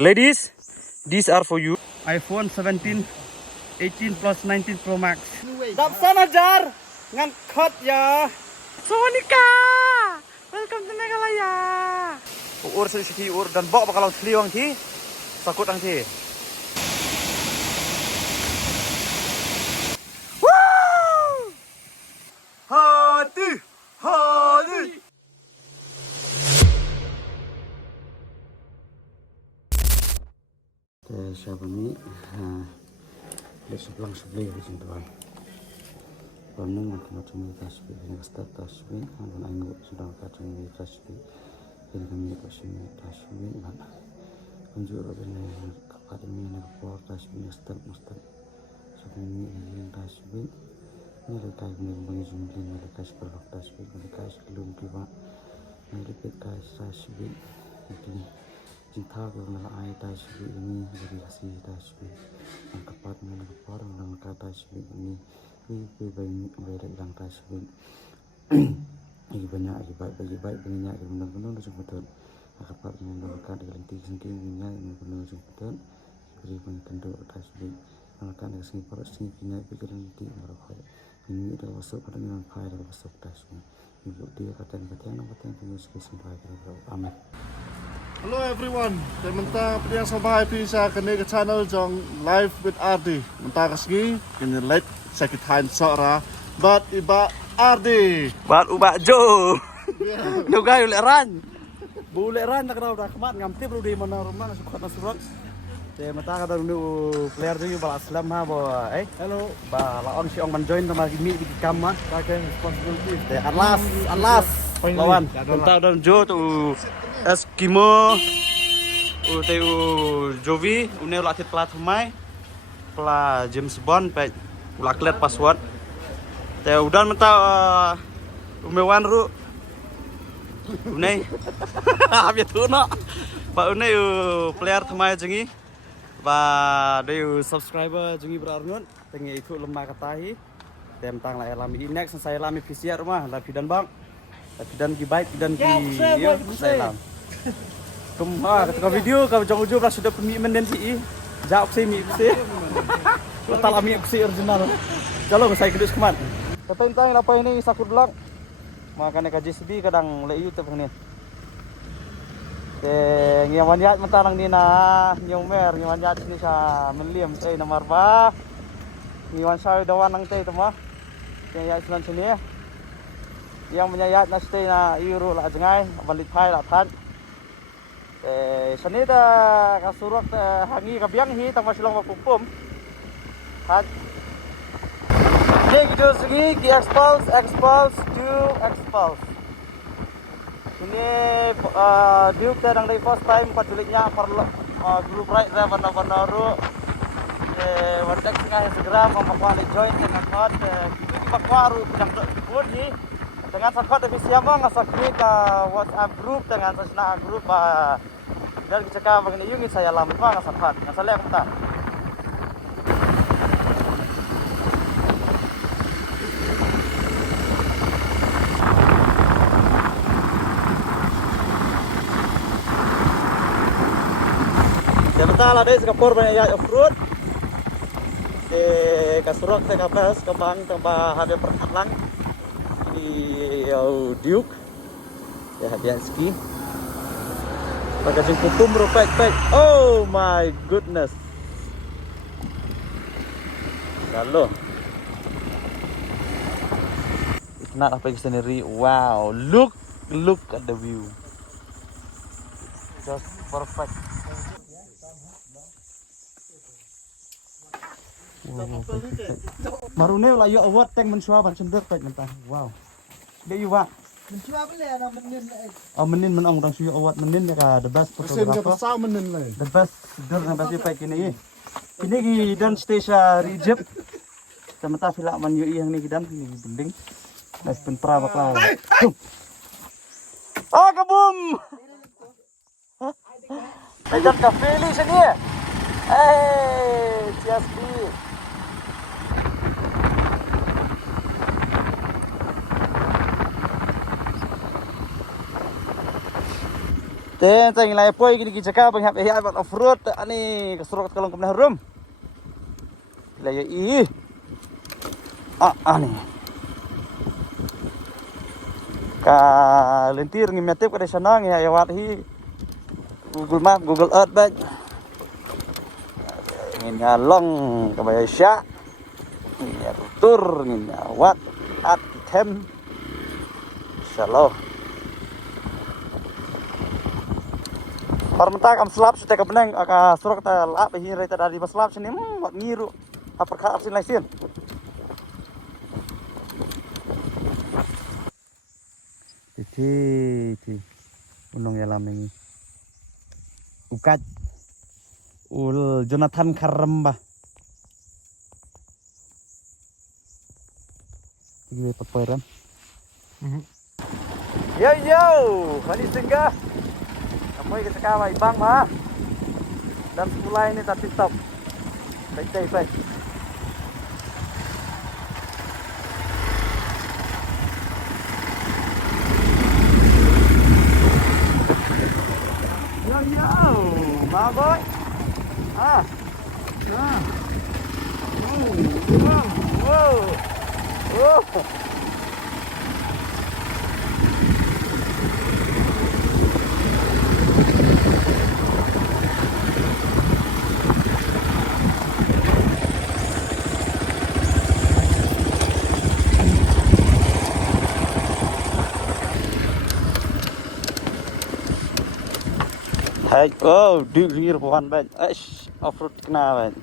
Ladies, these are for you. iPhone 17, 18 plus 19 Pro Max. Dap sana jar, ngangkat ya. Sonika, welcome to Meghalaya. Uur sedikit uur dan bawa bakalan seliwang ti, takut ang ti. Woo! Hati, hati. Siapa ni? Besok langsung beli di sini tuan. Pernah macam-macam ni tasbih, ini start tasbih, dan anggur sudah kacang ni tasbih, ini kami tasbih mana? Kunjur ini kepada ni nak buat tasbih start mustad. Sebab ini yang tasbih, ni lekai ni bagi jumlah ni lekai seperlok tasbih, lekai sebelum kibat, ni lekai tasbih, ini. Cinta karena ayat tasbih ini jadi kasih tasbih yang kepat menangkap orang dengan kata tasbih ini baik hilang tasbih lagi banyak lagi baik banyak yang benar-benar betul kepat menangkap dengan tinggi singkingnya yang benar betul beri bentuk tasbih akan kasih porsi punya pikiran nanti merokok ini adalah masuk pada yang kaya adalah masuk tasbih ibu dia kata-kata yang punya kesimpulan amin. Hello everyone, saya mentah pilihan sampai bisa kena ke channel jong live with Ardi. Mentah kesini kena like sakit hand sora, but iba Ardi. Bat ubak Jo. Nugai uleran. Buleran nak kena udah kemat ngamti perlu di mana rumah suka nasurat. Saya mentah kata dulu player tu balas Islam ha bo. Hello. Ba lawan si ong join sama mi di kamera. Pakai responsibility. Alas. Lawan. Mentah dan Jo tu Eskimo uteu Jovi une ulah tit plat humai pla James Bond pe ulah klet password te udan menta umewan ru unai habis tu no pa unai player thamai jengi ba deu subscriber jengi berarnun pengen itu lemah katahi tem tang la elami next saya lami PCR rumah tapi dan bang tapi dan ki baik dan ki yo saya lam ketika video kau jangan ujung lah sudah pemimpin dan si jawab saya mi saya total ami saya original kalau saya kedus kemat tentang apa ini sakut belak makanya kaji sedih kadang le YouTube ni ngiawan yat mentarang ni na nyomer ngiawan yat ni sa menliam saya nomor ba ngiawan saya dawan nang teh tama yang yat senan sini yang menyayat na stay na euro la jengai balik pai la than seni dah kasurak hangi kabiang hi tambah silong makumpum hat ini gitu segi ki expose ini diuk sedang dari first time paduliknya perlu group right saya warna ru wartek setengah segera memakwa join dengan hot itu dipakwa ru yang pun hi dengan sakot tapi siapa ngasakit WhatsApp group dengan sesna group dan kita begini yungi saya lama ngasapat ngasalnya aku tak ya betul ada sekapur banyak ya off-road di kasurok saya kapas kembang tambah habis perhalang di Duke ya hadiah ski pakai jengkutum bro pack oh my goodness kalau nak apa sendiri wow look at the view just perfect marune lah yo award tank mensuapan sendok pack mentah wow dia yuwa mensuapan le ana menin menin men orang suyo award menin ya the best photographer the best der na basi pack ini ki dan station Egypt samata filak man yo yang ni gidan ni building nice pen pra bakla kabum ajak ka feli sini CSB Ten tang lai poi gini kijaka banghap ya buat off road ani kesuruk kalong kemana rum. Lai i. Ani. Ka lentir ngi metep kada sanang ya wat hi. Google Map, Google Earth baik. Ngin long ka bay sya. Ngin tur ngin wat at tem. Insyaallah. Parmenta kam slap sute ka beneng aka surok ta lap hi reta dari baslap sini mat ngiru apa ka sin laisin ti unong ya lameng ukat ul Jonathan Karamba ini peperan yo hari singgah Moy kita kaway bang ma. Dan mulai ini tadi stop. Baik. Yo, ma boy. Wow. Hai, di rear perwan baik. Off-road kena baik.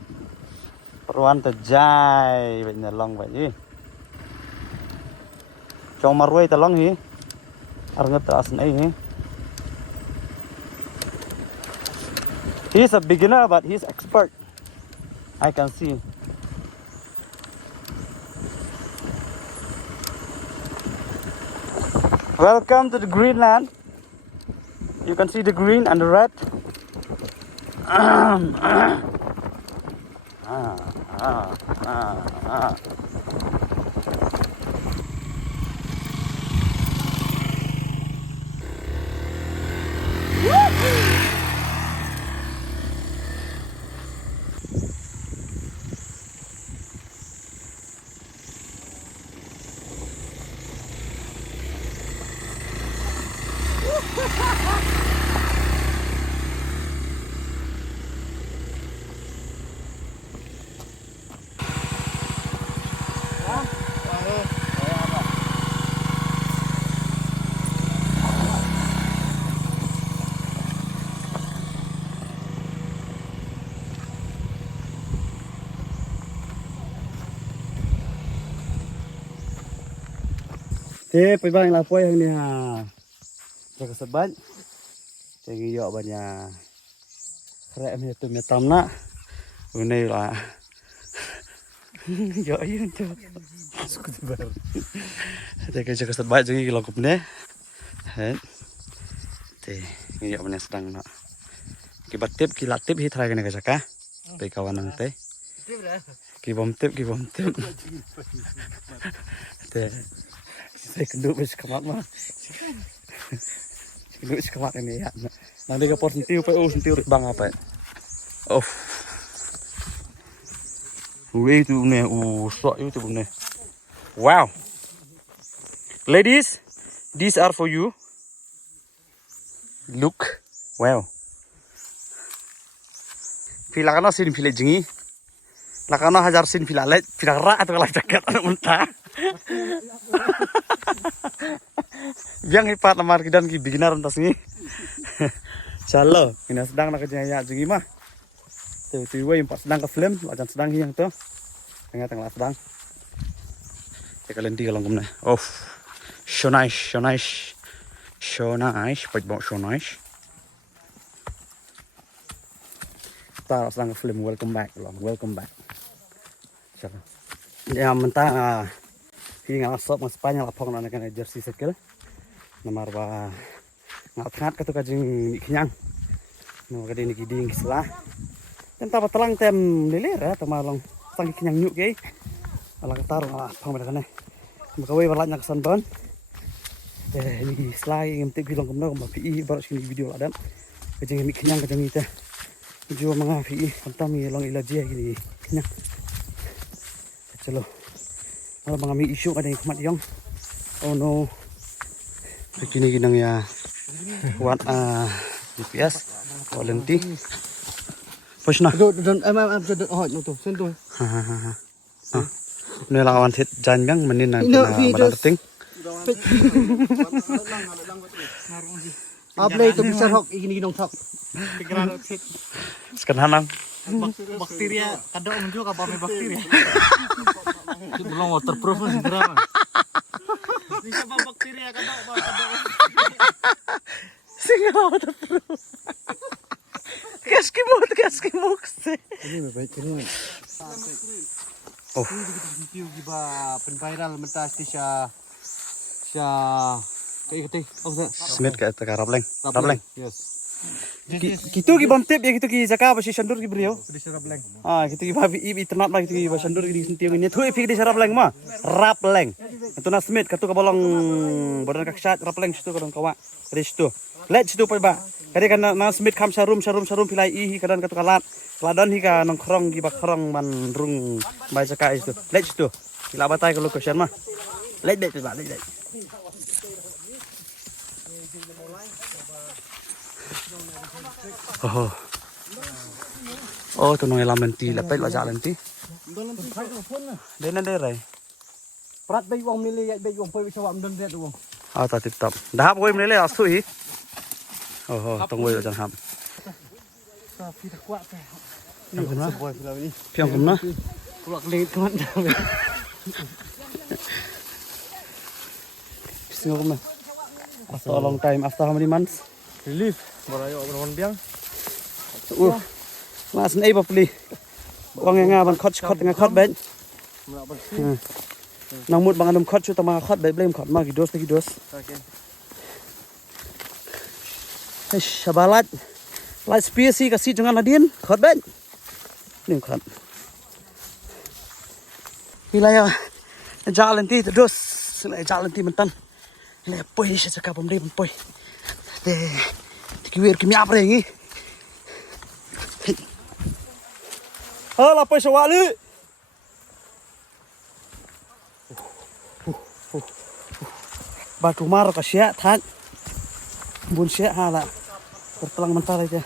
Perwan terjai baik nyalong baik ni. Chong marway talong hi. Arngat asan ai hi. He's a beginner but he's expert. I can see. Welcome to the Greenland. You can see the green and the red. Thế phải bang là quay hơn nè cho cái sập bánh thì cái dọ bà nhà rẽ mình tụi mình tầm nè bữa nay là dọ yên cho thì cái cho cái sập bánh cho cái lồng cục nè hết thì cái dọ mình sedang nè cái bát tiếp cái lát tiếp hít hai cái này cái chakaไปkawan nanti cái bom tiếp thì saya kenduk wis kemat mah. Kenduk wis kemat ini ya. Nanti ke pos sentiu sentiu bang apa? Oh. Itu nih, sok itu nih. Wow. Ladies, these are for you. Look. Wow. Filakano sin file jengi. Lakano hajar sin filalet, filara atau kalau jaket mentah. Biang hipat lamar kidan ki beginner entas ni. Chalo, ini sedang nak kerja jengi mah. Tu wei empat sedang ke film, macam sedang hiang tu. Tengah sedang. Kita lenti kalau kemana. Oh, so nice. Pojok so nice. Ta sedang ke film. Welcome back. Chalo. Ya mentah. Hingga masuk mas Spanyol apa nak kena jersey sekil. Nomor ba ngat katu kajing kenyang. No kadi ni kiding selah. Dan tapa telang tem lilir ya tamalong tang kenyang nyuk ke. Ala tarung ala pang mereka ne. Makawe balatnya kesan ban. Ini slide yang tip bilang kemana kemana PI baru sini video ada. Kejeng ini kenyang kejeng itu. Jual manga PI kantam ini long ilaji gini kenyang. Celo. Kalau mengambil isu ada yang kemat yang. Oh no. Begini ginang ya. What GPS. Volunteer. Push na. Dan oh itu sentuh. Ini lawan hit janjang menin nanti badan keting. Apa itu bisa hok ini dong hok. Pikiran hit. Sekarang Bakteria kadang juga apa bakteria. Itu belum waterproof segera. Bisa bakteria kadang. Singa waterproof. Kaski muk se. Ini baik ini. Oh. Video giba viral mentas siya kayak gitu. Smith ka rapleng. Yes. Gitu gibam tip ya gitu ki jaka ba si sandur ki brio. Di rapleng. Gitu ki babi iternat lah gitu ki ba sandur ki sentiung ini. Thui pik di rapleng mah. Rapleng. Itu na Smith katu ka bolong badan kaksat rapleng situ kadang kawa. Ristu. Let's do pa ba. Kadi kan na Smith kam sarum pilai ihi kadang katu kalat. Keladan hika nongkrong gi bakrong man rung bai jaka itu. Let's do. Kila batai kalau question mah. Let's date ba, let's date. Oh, tu nong elam nanti, lepai lah jalan nanti. Dena derai. Prat bay wong mili ya bay wong poi sawam don red wong. Ta tip top. Dah boy mele asu hi. Oh, tunggu ya jangan. Tapi tak kuat teh. Piang kumna. Pulang late kan. Singo kumna. After a long time, after how many months? Relief. Barayo orang biang. Mas nei bapli. Wang nga ban khot nga khot ben. Nang mut bang anum khot chu ta ma khot be blem khot ma gidos. Okay. Hey, shabalat. Light SPC kasih jangan ladin khot ben. Nim khot. Hilaya jalan ti terus. Hilaya jalan ti mentan. Hilaya poi sa ka pamri poi. Kiwir kimi apre ngi. Hala poi sawali. Batu mar ka sia than. Bun sia hala. Bertelang mentar aja.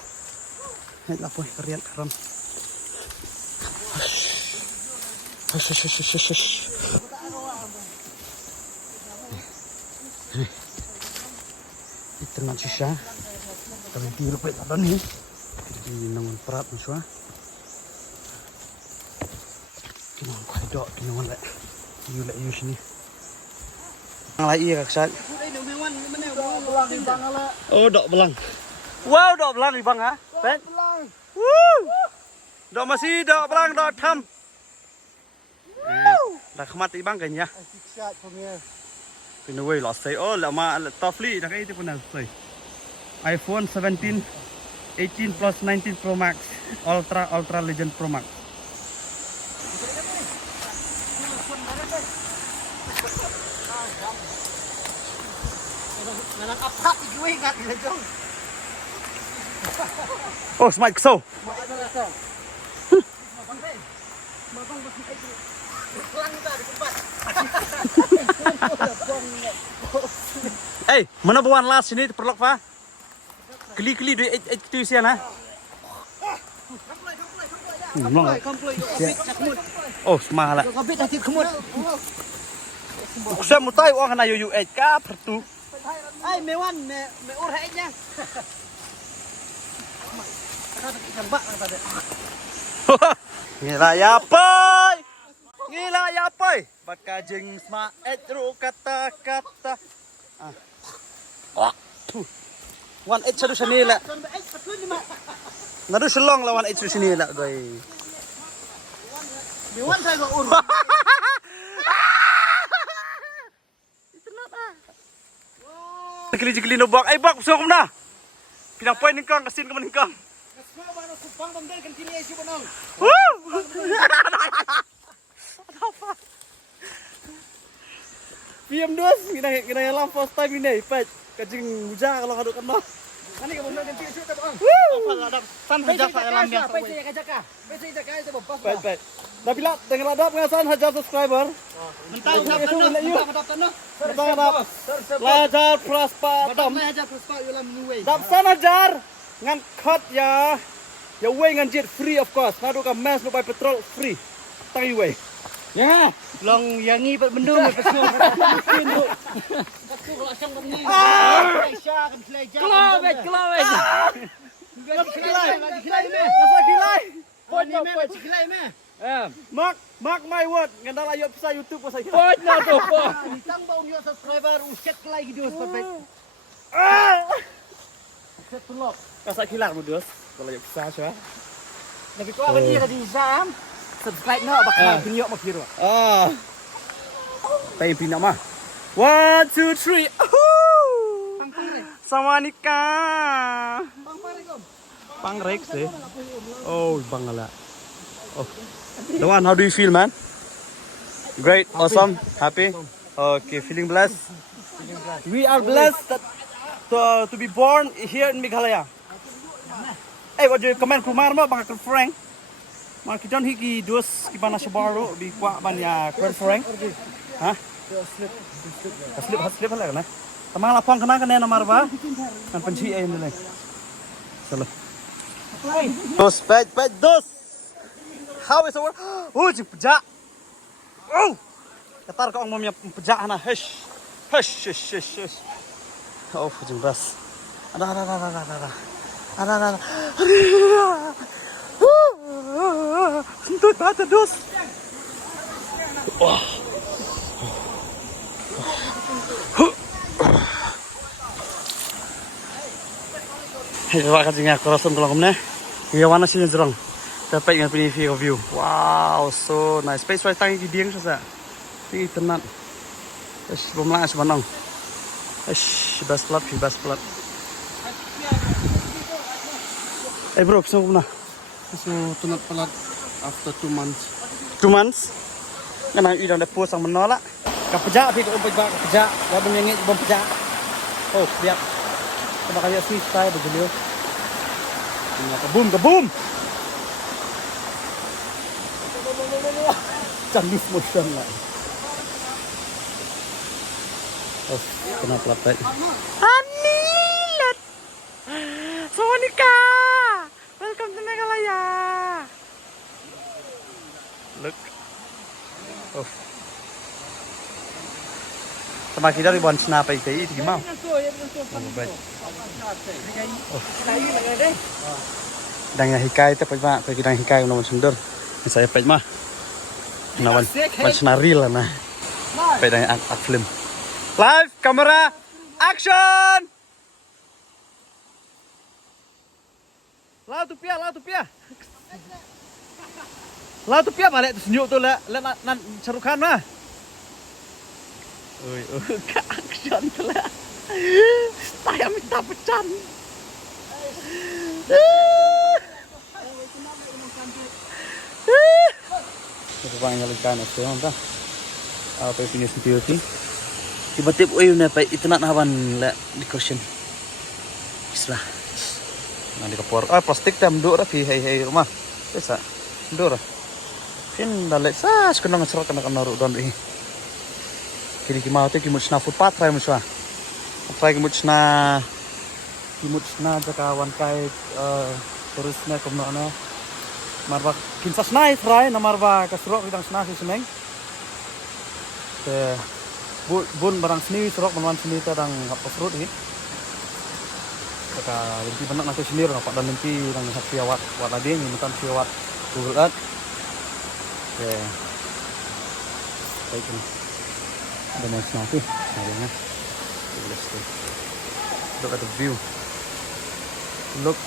Hai la poi kerian karam. Itu nanti sih. Kami tiru pe tadan ni. Di nangon perat muswa. Kino kai dok kino le. You sini. Ang lai iya kaksak. Oh, dok belang. Wow, dok belang ni bang ha. Ben. Woo. Dok masih dok belang dok tham. Dah kemat ibang kan ya. Pinu way lost say. Oh, lama tofli dah kai itu pun say. iPhone 17, 18 plus 19 Pro Max, Ultra Legend Pro Max. Oh, smite so. Hey, mana buan last sini perlok pa? Keli du itu sian ha. Oh, semala. Kabit dah kemut. Saya mau tahu orang na UU8 ka pertu. Ai mewan me ur haitnya. Ngila ya boy. Ngila ya boy. Bakajeng sma ru kata-kata. One eight satu sini lah. Nadu selong lawan eight sini lah, guys. Mewan saya kok ur. Keli no bak. Bak so kumna. Pinang poin ningkang kasin ka maningkang. PM dus, kena yang first time ini, pet. Kacing hujan kalau kaduk kena. Ani ka muna ganti shoot bang. Apa ladap? San hajar sa alam biasa. Pwede saya kajak ka. Pwede saya kajak ka pas. Pet. Napila dengan ladap nga san hajar subscriber. Mentang dap tanah. Mentang dap. Lajar praspa tam. Mai hajar prospa ulam nuwe. Dap san hajar ngan cut ya. Ya way ngan jet free of course. Nadu ka mas no by petrol free. Tang you way. Ya, long yangi bendung pesu. Pesu kalau sang bendung. Malaysia kan seleja. Kelawet. Masa gilai. Point ni me, gilai me. Mark my word, ngandal ayo sa YouTube pasal gilai. Point na to po. Ditang ba yung subscriber uset kelai gitu seperti. Set tulok. Kasar kilar mo dos. Kalau ayo sa siya. Lagi ko akan dia di Sam. Subscribe na bakal biniok makiro. Tayo pina mah. 1 2 3. Sawanika. Pangrek sih. Oh, bangala. Oh. Dewan, how do you feel, man? Great, awesome, happy. Okay, feeling blessed. We are blessed to be born here in Meghalaya. Hey, what do you comment? Kumar mo bang Frank? Mà cái chân hiki dus kibana shabaru bi kwa banya kwen frank ha slip hala kana tamang lapang kana kana na marba kan panci ay nilai sala dos pet dos how is our oh jipja oh katar ka ang mamya pja na hesh oh jingras ada Sentut banget dos. Wah. Coba kasih kerasan tulang kemana? Ya mana sih jerong? Dapat ingat pilih view. Wow, so nice. Space right tangi dieng saja. Ini tenang. Belum lah sebenang. Best plat. Bro, pesong kemana? So, tunat pelat after 2 months. 2 months? Kan udah ada puas yang menolak. Kapejak sih kalau kapejak. Gak menyengit bom pejak. Oh, lihat. Coba kalian sih saya begini. Kebum. Canggih motion lah. Oh, kena plat tadi. Anilat. Sonika. Welcome to Meghalaya. Look. Oh. Sama kita ribuan snap itu gimana? Oh. Đang hikai tapi pak, pergi đang hikai nawan sundar. Saya pej mah. Nawan snaril lah nah. Pedang act film. Live kamera action. Lao tu pia balik tu senyuk tu lah nan serukan mah. Oi, ke action tu lah. Saya minta pecan. Bang nyalakan itu dah. Apa punya security? Tiba-tiba na pa itu nak hawan la decoration. Islah. Nanti kapor. Plastik tam dua rapi hey rumah. Bisa. Dua. Pin dalek sas kena ngeserat kena naruh don ini. Kiri kimau tu kimutsna footpath try muswa. Try kimutsna jakawan kai turisnya kemana. Marba kinsas nai try na marba kasrok bidang sna si semeng. Bun barang seni serok menuan seni tadang off-road ini. Kaka lempi benak nanti sendiri nampak dan lempi nang happy awat lagi ni mutan awat Google Earth. Oke. Baik ni. Ada next nanti. Adanya. Let's go. Look at the view. Look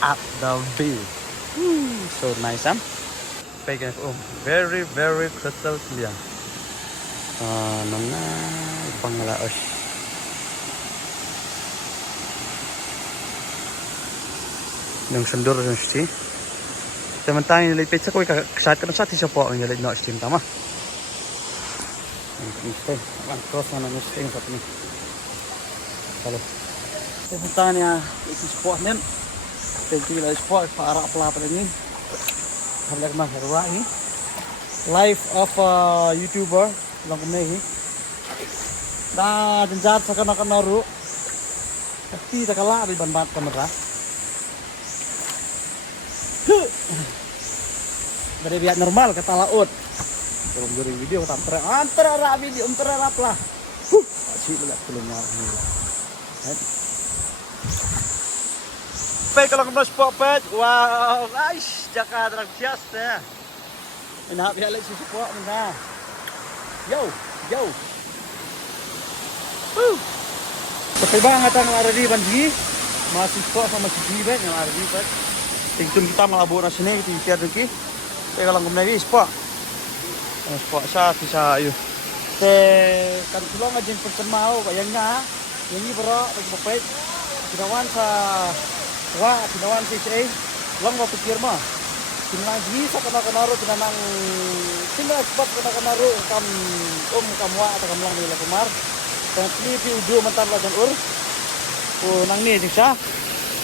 at the view. So nice, huh? Baik ni. Oh, very crystal clear. Nana Bangladesh. Nung sendur nung sti. Teman-teman yang lebih cakap, kesat siapa yang lebih nak sti tama. Mustang, akan cross na Mustang saat ini. Kalau sebutannya itu sport nen, tentu sport para pelapor ini. Harga mah harga ini. Life of a YouTuber, lang kumnehi. Da jenjat sakana naru. Tapi tak kalah di ban-ban kamera. Dari biar normal kata laut. Kalau goreng video antara video antara lah. Sih lihat filmnya ini. Pek kalau kemas popet, wow, guys, Jakarta terbias deh. Enak biar lagi support mana. Yo. Tapi banget ang ada di Banji, masih support sama si Jiben yang ada di Banji. Tingtun kita malabur na sini itu tiada lagi. Pek kalau kemas support. Sport sa bisa ayo. Kan tulong aja pertama bayangnya ini bro bapet kinawan sa kinawan si lang mo pikir mah lagi sa kanaro tinanang sila spot kanaro kamwa atau kamlang nila kumar tapi udo mantan la dan nang ni siya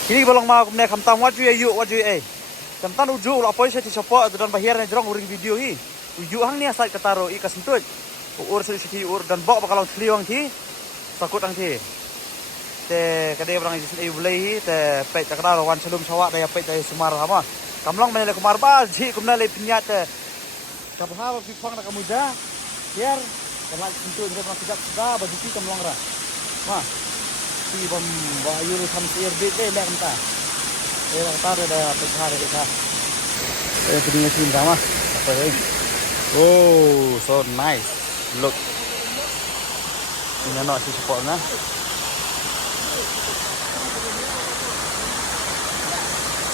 sini balong mau kumne kamtam waju kamtan udo la poy sa ti support dan bahir na jrong uring video hi uju hang ni asal kataro ikas sentut sisi dan bok bakalang sliwang ti takut ang ti te kade barang isi ulei te pet takra wan selum sawak daya pet daya sumar apa kamlang menele kumar ba ji kumna le pinyat te sabha ba pipang na kamuda biar kalang sentut ngat tidak sudah baju ti kamlang ra ma si bom ba yuru sam sir bit le le kamta kata ada pet hari kita punya sini sama apa ini oh so nice look ini nak si support na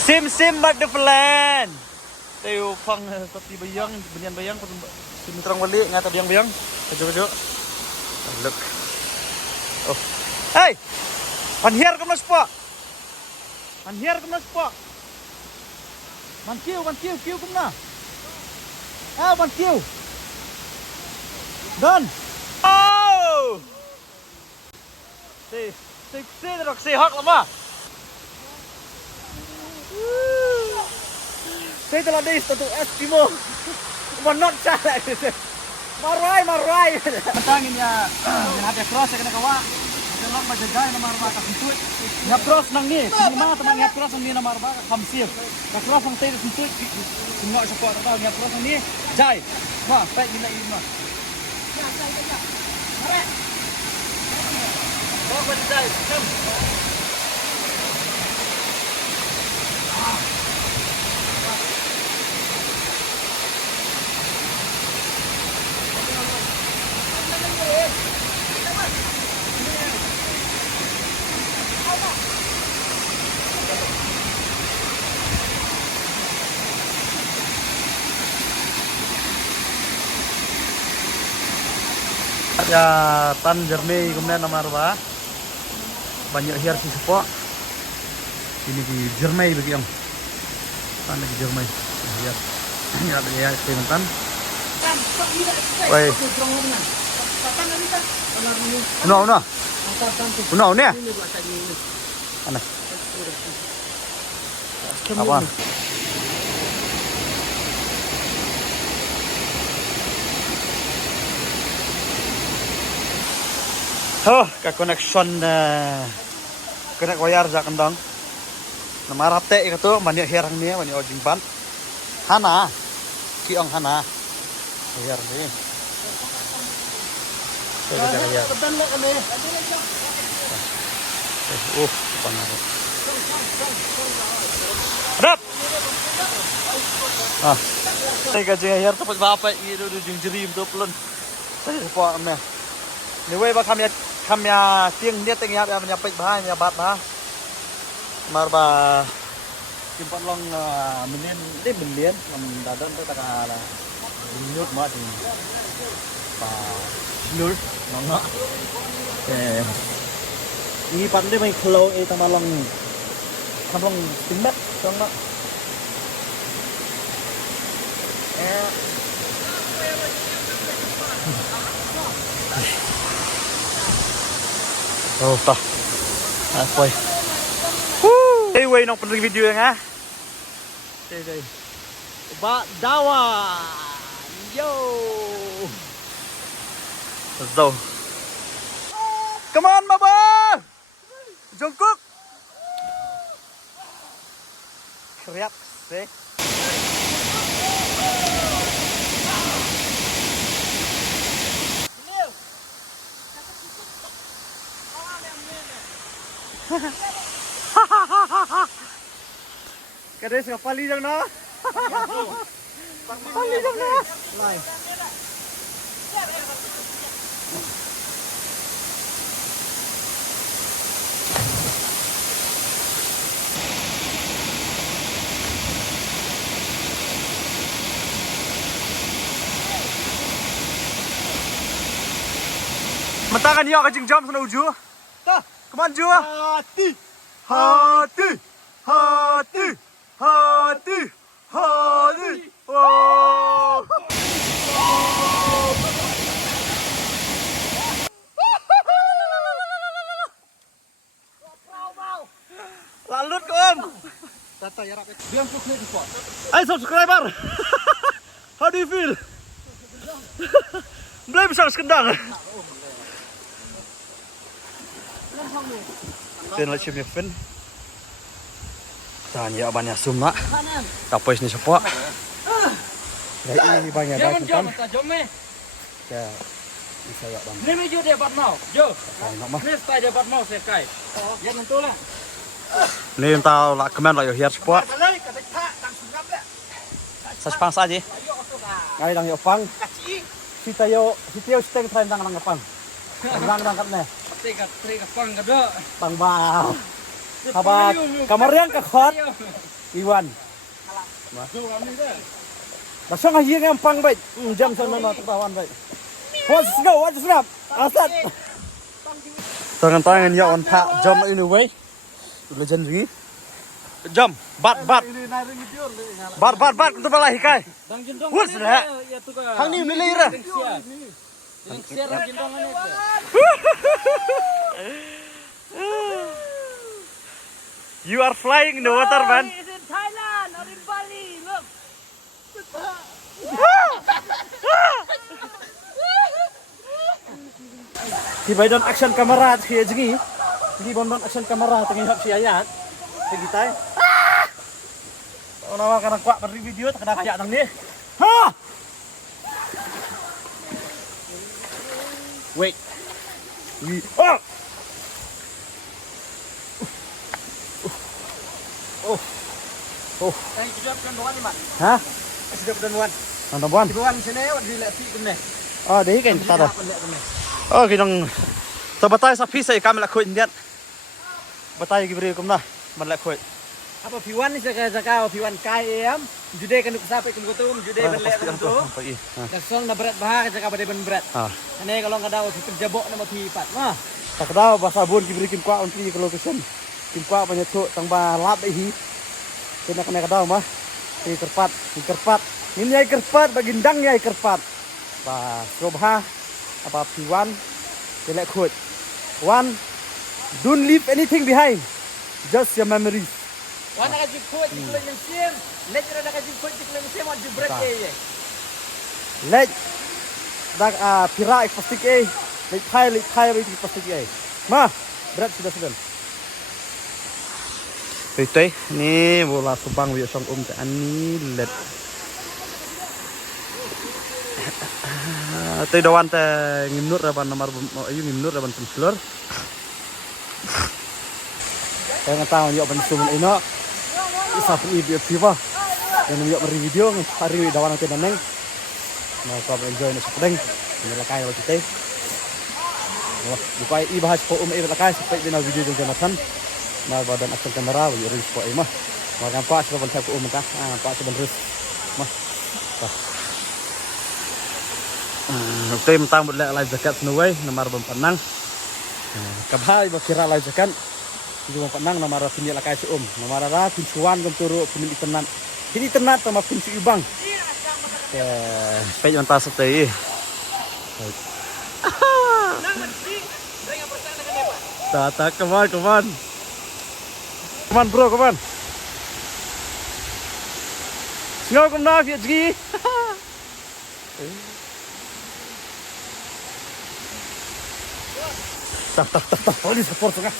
sim mat the plan tayo pang pati bayang benian bayang terang balik ngata bayang kejo look oh hey panhiar kemas pak man kiu kumna man kiu done oh si rok si hak lama saya telah di satu Eskimo menot cara marai tangin ya hati cross kena kawa lang majagay na marba ka sentut ya cross nang ni lima tamang ya cross ni na marba ka kamsir ka cross ang tayo sentut semua support ta ya cross ni jai ma pek ni na ima mare bawa jai kam ya tan jernih kemudian nomor apa banyak hiar si support ini di jernih bagi yang tan di jernih hiar ini ada ya sebentar woi no nih mana apa ke connection connect wire ja kendang nama rate itu banyak herang ni banyak ojing ban hana kiong hana her ni pangaruh rat saya gaji her tempat bapak itu jeng jerim tu pelun saya support me ni wei ba kamya tiang dia tengah ya menyapit bah ya bat bah marba simpan long million dadan tu tak ada minut mat ni pa lur nong ini pandai mai flow tamalong timbat tong nak Oh, tah. Apa? Anyway, nong penting video yang Đây. Bạn Dawa. Yo. Let's go. Come on, Baba. Jungkook. Kriap, see. Cái đấy sẽ pali trong nó. Pali trong nó. Này. Matakan niyo ka jing jump sa uju. Ta, come on Ju. Hati. Hati. Hati. Hati. Hati. Oh. Lalut kau Om. Tata ya rapi. Biar subscribe di pot. Hey subscriber. How do you feel? Belum bisa sekendang. Tên là chim nhập phấn. Tanya banyak sumna. Tapos ni siapa? Ini banyak dah kan. Ya. Bisa ya bang. Ni meju dia bat mau. Jo. Nak mah. Ni style dia bat mau saya kai. Ya nentu lah. Ni entah lah kemen lah yo hiar siapa. Saspang saja. Ngai dang yo pang. Kita yo steng tren dang pang. Dang kat ne. Tiga pang kada. Pang ba. Haba kamarian ka khot. Iwan. Basang hiang yang pang baik. Jam sana nak tawan baik. Let's go, let's go. Asat. Tangan ya on pak jam in the way. Legend lagi. Jam, bat. Bat untuk bala hikai. Dang jindong. What's that? Ya tu ka. Hang ni milih ra. Lengsiar jindong ni. You are flying in the water, man. It's in Thailand or in Bali. Look. Thì bây giờ action camera thì gì? Đi bon action camera thì ngihap si Ayat. Pergi tay. Orang awak kana kuat beri video tak kena kayak tang ni. Ha! Wait. Oh! Ang sedap kan doan ni mat. Ha? Sedap dan doan. Nonton buan. Doan sini wat dilek si kene. Oh, đấy cái ta đâu. Oh, cái dong. Tao bắt tay sa phi sai cam lại khơi điện. Bắt tay cái video cũng da. Mình lại khơi. Apa piwan ni jaga piwan kai em. Jude kan sampai ke gutum, jude belek kan tu. Kasong na berat bahar jaga pada ben berat. Ah. Ane kalau enggak daw terjebok na mati pat. Mah. Tak tahu bahasa bun kibri kim kwa onti ke location. Kim kwa banyak tu tang ba lap hi. Kena kena kadau mah. Ini kerpat. Ini ai kerpat bagindang ai kerpat. Ba sobha apa piwan belek khut. One, don't leave anything behind. Just your memories. Wan nak jemput di Kuala Musim. Leceh nak jemput di Kuala Musim wan jebret ye. Let dak pira plastik let thai bagi plastik Ma, berat sudah. Tui ni bola subang wi song ani let. Tui dawan te ngimnut raban nomor ayu ngimnut raban penslor. Yang tahu yo ban sumun ino. Isa pun ibu piwa. Yang yo beri video hari dawan te naneng. Nah, kau enjoy nasi pedeng. Ini lakai kalau kita. Wah, bukai ibahas po lakai sampai di video yang jematan. Nah, badan action kamera we ring po mah. Makan pak sebab saya po kah. Pak sebenarnya mah. Tim tang buat live jacket senawai nomor penang. Kabhai bakira live jacket. Itu penang nomor punya lakai nomor ada pincuan kenturu punya tenan. Ini tenan sama pincu ibang. Pej mentah setei. Tata, come on, come on. Come on bro, come on. Ngô come now, Việt Ghi. Tak, ini support ka.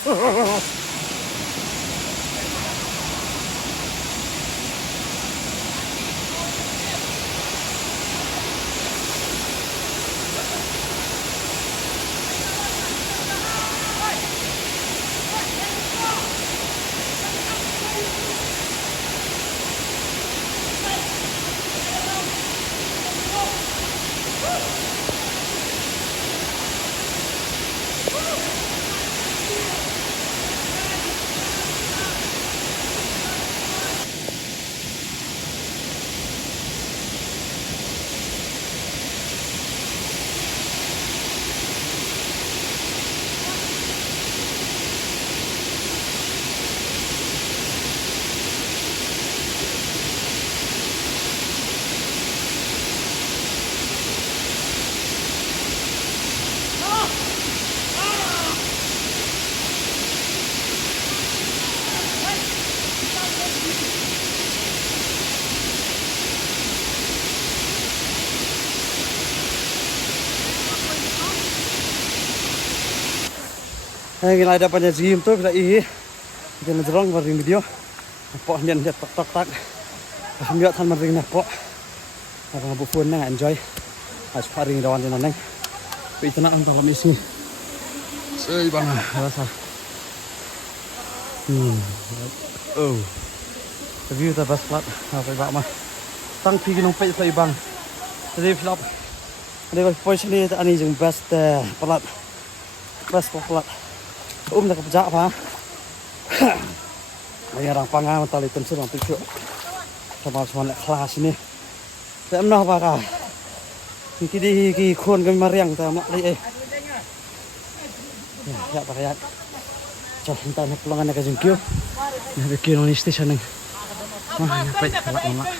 Gila ada pada gym tuh bila kita ngejerong baring video pok nian dia tok dia tan baring na pok apa ngabu phone na enjoy as paring dawan din nang itu na ang talam isi sei bang rasa oh the view the best flat apa ba ma tang pi ginong pe sai bang jadi flop ada position ni ani jung best plat plat nak kerja apa? Banyak orang pangan tali tensi orang tujuh sama semua kelas ini. Saya mana apa kah? Kini kon kami mariang tak mak leh. Ya pakai ya. Cak entah nak pulangan nak jengkio. Nak bikin on station neng. Wah, baik kalau mak.